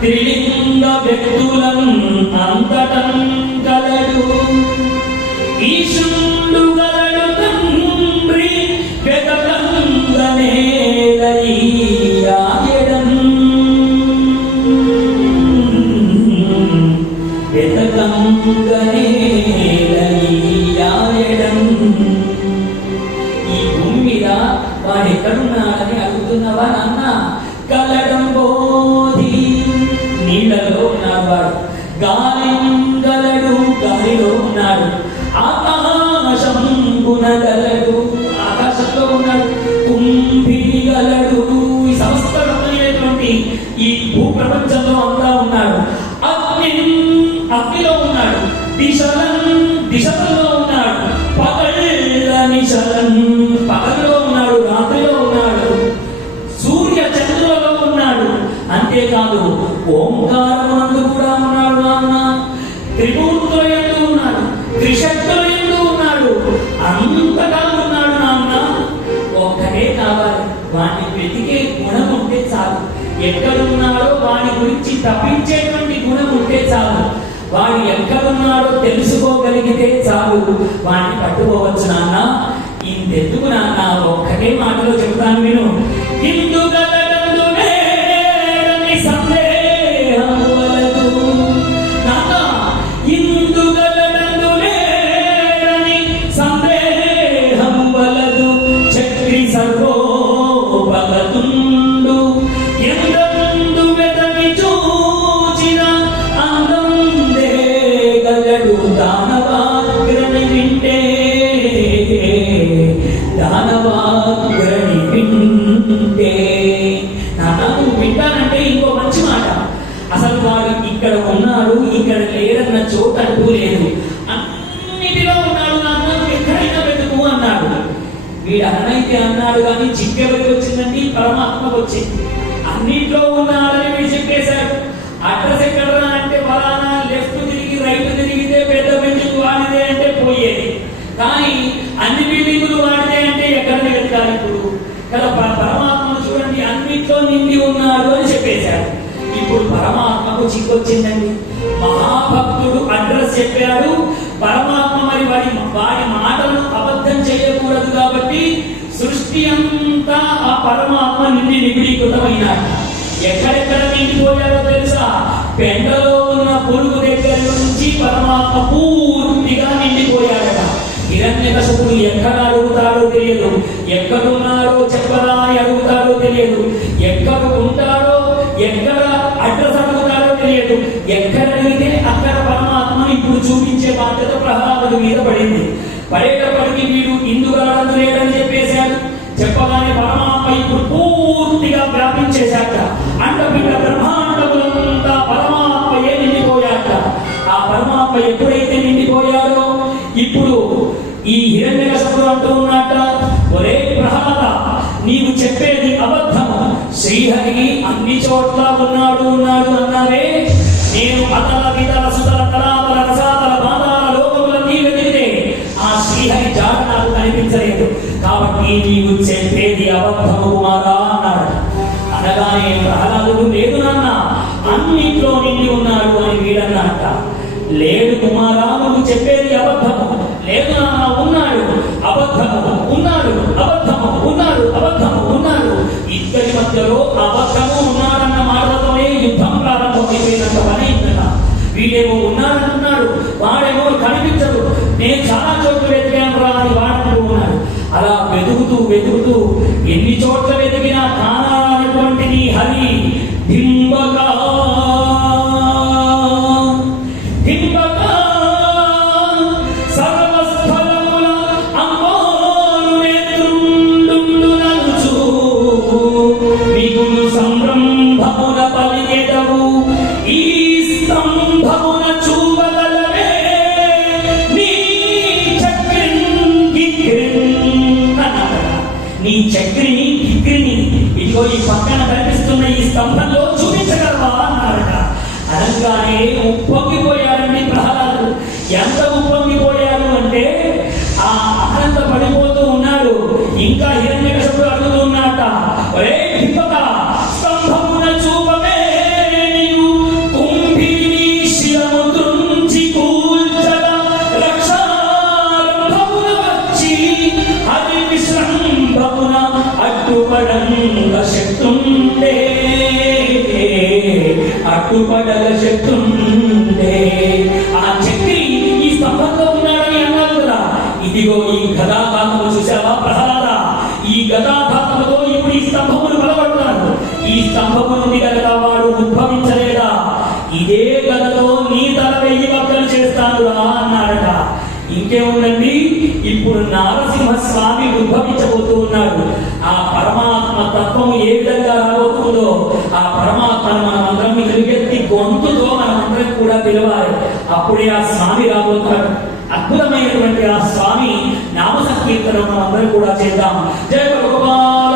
త్రిలింగ వ్యక్తులం అంతటం కలడు ఈశుండు గలడు తండ్రి వెతకంగనేలయ్యాయడం వెతకంగనేలయ్యాయడం. ఈ భూమి మీద వాడు ఎక్కడున్నాడని అడుగుతున్నవా నాన్న? కలడం బోధి నీళ్ళలో ఉన్నాడు వాడు, గాలింగలడు గాలిలో ఉన్నాడు, ఆకాశం గుణగలడు ఆకాశంలో ఉన్నాడు, కుంభిగలడు ఈ సమస్తమైనటువంటి ఈ భూప్రపంచంలో అంతా ఉన్నాడు, అగ్నిలో ఉన్నాడు, దిశలో ఉన్నాడు, పగళ్ళ నిశలం పగల్లో ఉన్నాడు, రాత్రిలో ఉన్నాడు, సూర్య చంద్రులలో ఉన్నాడు. అంతేకాదు ఓంకారమునందు కూడా ఉన్నాడు నాన్న, త్రిమూర్తుల యందు ఉన్నాడు, త్రిశక్తుల యందు ఉన్నాడు, అంతటా ఉన్నాడు నాన్న. ఒక్కటే కావాలి, వాడిని వెతికే గుణం ఉంటే చాలు. ఎక్కడున్నాడో వాడి గురించి తప్పించేటువంటి గుణం ఉంటే చాలు. వాడు ఎక్కడున్నాడో తెలుసుకోగలిగితే చాలు, వాడిని పట్టుకోవచ్చు నాన్న. ఇంతెందుకు నాన్న, ఒక్కటే మాటలో చెబుతాను విను. వింటానంటే ఇంకో మంచి మాట. అసలు వాడు ఇక్కడ ఉన్నాడు, ఇక్కడ లేదన్న చోట అంటూ లేదు, అన్నిటిలో ఉన్నాడు నాన్న, ఎక్కడైనా వెతుకు అన్నాడు. వీడు అన్నైతే అన్నాడు కానీ చిక్కెవరికి వచ్చిందండి? పరమాత్మకు వచ్చింది. అన్నిట్లో ఉన్నాడని వీడు చెప్పేశాడు. అడ్రస్ ఎక్కడరా అంటే ఫలానా, లెఫ్ట్ తిరిగి రైట్ తిరిగితే పెద్ద బిల్డింగ్ వాడిదే అంటే పోయేది. కానీ అన్ని బిల్డింగులు వాడిదే అంటే ఎక్కడ వెళ్తారు ఇప్పుడు కదా? పరమాత్మను చూడండి, అన్నిట్లో నిండి ఉన్నాడు అని చెప్పేశాడు. ఇప్పుడు పరమాత్మకు చిక్కొచ్చిందండి. మహాభక్తుడు అడ్రస్ చెప్పాడు, పరమాత్మ మరి వాడి మాటలను అబద్ధం చేయకూడదు కాబట్టి సృష్టి అంతా ఆ పరమాత్మ నిండి నిబిడీకృతమైనాడు. ఎక్కడెక్కడ నిండిపోయాడో తెలుసా? పెండలో ఉన్న పురుగు దగ్గర నుంచి పరమాత్మ పూర్తిగా నిండిపోయాడట. హిరణ్యకశిపుడు ఎక్కడ అడుగుతాడో తెలియదు, ఎక్కడున్నాడో చెప్పరా అని అడుగుతాడో తెలియదు, ఎక్కడ ఉంటాడో ఎక్కడ అడ్రస్ అడుగుతాడో తెలియదు. ఎక్కడ అడిగితే అక్కడ పరమాత్మ ఇప్పుడు చూపించే బాధ్యత ప్రహ్లాదుడి మీద పడింది. పడేటప్పటికి వీడు ఇందుగాడదు లేదని చెప్పేశాడు. చెప్పగానే పరమాత్మ ఇప్పుడు పూర్తిగా వ్యాపించేశాక అండపిల్ల బ్రహ్మాండములంతా పరమాత్మయే నిండిపోయాక. ఆ పరమాత్మ ఎప్పుడైతే నిండిపోయాడో ఇప్పుడు ఈ హిరణ్యకశిపుడు అంటూ ఉన్నట్ట, ఒరే ప్రహ్లాద, నీవు చెప్పేది అబద్ధము. శ్రీహరి అన్ని చోట్ల ఉన్నాడు అన్నావే. నేను అతల వితల సుతల తలాతల రసాతల బాధాల లోకములన్నీ వెతికితే ఆ శ్రీహరి జాడ నాకు కనిపించలేదు. కాబట్టి నీవు చెప్పేది అబద్ధము కుమారా అన్నాడు. అనగానే ప్రహ్లాదుడు, లేదు నాన్న, అన్నిట్లో నిండి ఉన్నాడు అని వీడన్నట్ట. లేదు కుమారా, నువ్వు చెప్పేది అబద్ధము. లేదు నాన్న, ఉన్నాడు, అబద్ధము, ఉన్నాడు, అబద్ధము, ఉన్నాడు, అబద్ధము, ఉన్నాడు. ఇద్దరి మధ్యలో అబద్ధము ఉన్నాడన్న మాటలతోనే యుద్ధం ప్రారంభమైపోయినంత పని అయిందట. వీడేమో ఉన్నాడంటున్నాడు, వాడేమో కనిపించదు. నేను చాలా చోట్ల వెతికాను రా అని వాడంటూ ఉన్నాడు. అలా వెతుకుతూ వెతుకుతూ ఎన్ని చోట్ల వెతికినా కానటువంటి నీ హరి డింబకా సర్వస్థలముల అంబోను నేత్రుండుననుచు మిగులు సంరంభమున పలికెదవు ఈ స్తంభమున చూపగలవే నీ చక్రిని టిక్రిని ఇదిగో ఈ పక్కన కనిపిస్తున్న ఈ స్తంభంలో చూపించగలవా అన్నారట. అనగానే ఉప్పొంగిపోయారండి ప్రహ్లాదుడు. ఎంత ఉప్పొంగిపోయారు అంటే ఆ ఆనంద పడిపోతూ ఉన్నాడు. ఇంకా హిరణ్యకశిపుడు అడుగుతున్నాట, ఒరే హింపక స్తంభమున చూపమే కుంభిని శిరము త్రుంచి కూల్చగా రక్షారంభమున వచ్చి హరి విశ్రంభమున అడ్డుపడంగ శక్తుండే అడ్డుపడగ శక్తుండే. ఆ చక్రి ఈ స్తంభంలో ఉన్నాడని అన్నారు కదా. ఇదిగో ఈ గదాఘాతము చూసావా ప్రహ్లాద, ఈ గదాఘాతముతో ఇప్పుడు ఈ స్తంభమును బలపడతాడు. ఈ స్తంభము నుండి గనక వాడు ఉద్భవించలేదా, ఇదే గదతో నీ తల 1000 వక్కలు చేస్తాను రా అన్నాడట. ఇంకేముందండి, ఇప్పుడు నారసింహస్వామి ఉద్భవించబోతూ ఉన్నాడు. ఆ పరమాత్మ తత్వం ఏ విధంగా రాబోతుందో ఆ పరమాత్మను మనం అందరం ఎలుగెత్తి గొంతుతో మనం అందరం కూడా పిలవాలి. అప్పుడే ఆ స్వామి రాబోతున్నాడు. అద్భుతమైనటువంటి ఆ స్వామి నామ సంకీర్తన మనం అందరం కూడా చేద్దాం. జయ గోపాల